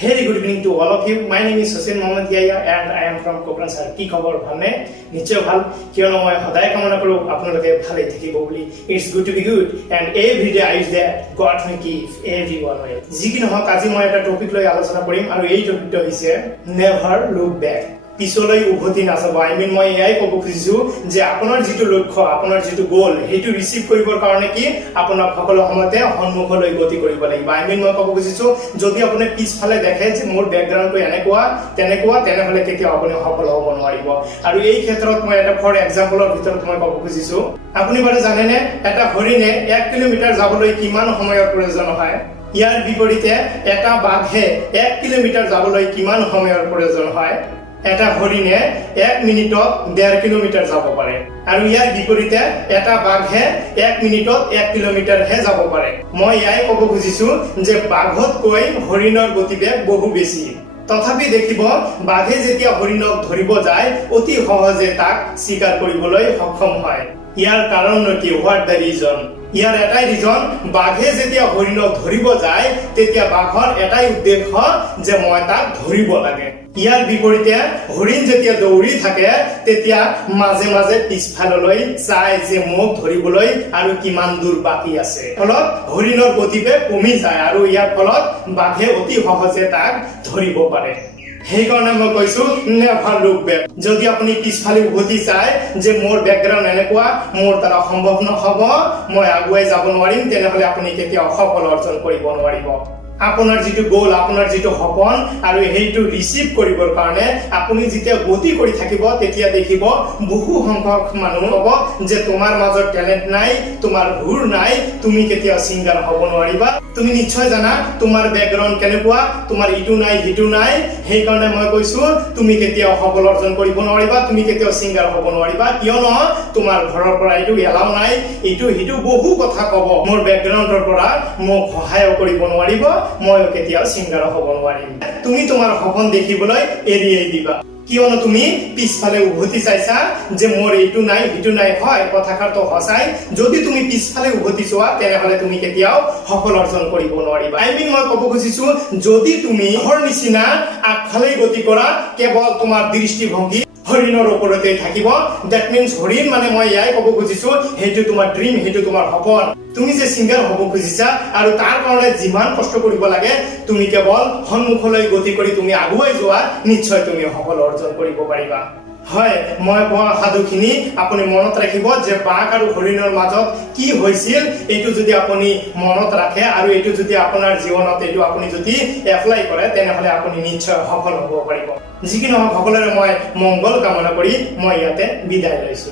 Very good evening to all of you. My name is Yahya and I am from Kokran sir. কি খবৰ ভালনে? নিশ্চয় ভাল কিয়নো মই সদায় কামনা কৰো আপোনালোকে ভালে থাকিব বুলি। It's good to be good and every day I use that God may give everyone well. যি কি নহওক আজি মই এটা টপিক লৈ আলোচনা কৰিম আৰু এই টপিকটো হৈছে never look back. পিছলৈ উভতি নাচাব মই এয়াই ক'ব খুজিছো যে আপোনাৰ যেটো লক্ষ্য আপোনাৰ যেটো গোল হেতু ৰিচিভ কৰিবৰ কাৰণে কি আপোনাক সকলো সময়তে সন্মুখলৈ গতি কৰিব লাগিব মই ক'ব খুজিছো যদি আপুনি পিছফালে দেখে যে মোৰ বেকগ্ৰাউণ্ডটো এনেকুৱা তেনেহলে কেতিয়া আপুনি সফল হ'ব নোৱাৰিব আৰু এই ক্ষেত্ৰত মই এটা ফৰ এক্সাম্পলৰ ভিতৰত মই ক'ব খুজিছো আপুনি বাৰু জানেনে এটা হৰিণে 1 কিলোমিটাৰ যাবলৈ কিমান সময়ৰ প্ৰয়োজন হয় ইয়াৰ বিপৰীতে এটা বাঘে 1 কিলোমিটাৰ যাবলৈ কিমান সময়ৰ প্ৰয়োজন হয় এটা হৰিণে 1 মিনিটত 1.5 কিলোমিটাৰ যাব পাৰে আৰু ইয়াৰ বিপৰীতে এটা বাঘে 1 মিনিটত 1 কিলোমিটাৰ হে যাব পাৰে মই ইয়াই ক'ব খুজিছো যে বাঘতকৈ হৰিণৰ গতিবেগ বহু বেছি তথাপি দেখিব বাঘে যেতিয়া হৰিণক ধৰিব যায় অতি সহজে তাক শিকাৰ কৰিবলৈ সক্ষম হয় ইয়াৰ কাৰণ কি হোৱাট দ্য ৰিজন ইয়াৰ এটাই ৰিজন বাঘে যেতিয়া হৰিণক ধৰিব যায় তেতিয়া বাঘৰ এটাই উদ্দেশ্য যে মই তাক ধৰিব লাগে ইয়াৰ বিপৰীতে হৰিণ যেতিয়া দৌৰি থাকে তেতিয়া মাজে মাজে পিছফাললৈ চাই যে মোক ধৰিবলৈ আৰু কিমান দূৰ বাকি আছে ফলত হৰিণৰ গতিবেগ কমি যায় আৰু ইয়াৰ ফলত বাঘে অতি সহজে তাক ধৰিব পাৰে সেইকাৰণে মই কৈছো নেভাৰ লুক বেক যদি আপুনি পিছফালে উভতি যায় যে মোৰ বেকগ্ৰাউণ্ড এনেকুৱা মোৰ দ্বাৰা সম্ভৱ নহব মই আগুৱাই যাব নোৱাৰিম তেনেহলে আপুনি কেতিয়াও সফল অৰ্জন কৰিব নোৱাৰিব আপোনাৰ যেটো গোল আপোনাৰ যেটো সপন আৰু হেইটো ৰিচিভ কৰিবৰ কাৰণে আপুনি যেতিয়া গতি কৰি থাকিব তেতিয়া দেখিব বহু সংখ্যক মানুহ হ'ব যে তোমাৰ মাজত ট্যালেন্ট নাই তোমাৰ হুৰ নাই তুমি কেতিয়াও সিঙ্গাৰ হ'ব নোৱাৰিবা তুমি নিশ্চয় জানা তোমাৰ বেকগ্ৰাউণ্ড কেনেকুৱা তোমাৰ ইটো নাই হিটো নাই সেই কাৰণে মই কৈছো তুমি কেতিয়াও সফল অৰ্জন কৰিব নোৱাৰিবা তুমি কেতিয়াও সিঙ্গাৰ হ'ব নোৱাৰিবা কিয়নো তোমাৰ ঘৰৰ পৰা ইটো এলাও নাই ইটো হিটো বহু কথা ক'ব মোৰ বেকগ্ৰাউণ্ডৰ পৰা মোক সহায় কৰিব নোৱাৰিব মই কেতিয়াও সিঙ্গাৰ হ'ব নোৱাৰিম তুমি তোমাৰ সপন দেখিবলৈ এৰিয়ে দিবা কিয়নো তুমি পিছফালে উভতি চাইছা যে মোৰ এইটো নাই হিটো নাই হয় কথাটো সঁচাই যদি তুমি পিছফালে উভতি যোৱা তেনেহলে তুমি কেতিয়াও সফল অৰ্জন কৰিব নোৱাৰিবা মই ক'ব খুজিছো যদি তুমি হৰ নিচিনা আগফালে গতি কৰা কেৱল তোমাৰ দৃষ্টিভংগী হৰিণৰ ওপৰতে থাকিব দ্যাট মিন্স হৰিণ মানে মই ইয়াই ক'ব খুজিছো হেতু তোমাৰ ড্ৰিম হেতু তোমাৰ সপন তুমি যে সিঙ্গাৰ হ'ব খুজিছা আৰু তাৰ কাৰণে যিমান কষ্ট কৰিব লাগে তুমি কেৱল সন্মুখলৈ গতি কৰি তুমি আগুৱাই যোৱা নিশ্চয় তুমি সফল অৰ্জন কৰিব পাৰিবা হয় মই কোৱা সাধুখিনি আপুনি মনত ৰাখিব যে বাঘ আৰু হৰিণৰ মাজত কি হৈছিল এইটো যদি আপুনি মনত ৰাখে আৰু এইটো যদি আপোনাৰ জীৱনত এইটো আপুনি যদি এপ্লাই কৰে তেনেহলে আপুনি নিশ্চয় সফল হ'ব পাৰিব যিকি নহওক সকলোৰে মই মংগল কামনা কৰি মই ইয়াতে বিদায় লৈছো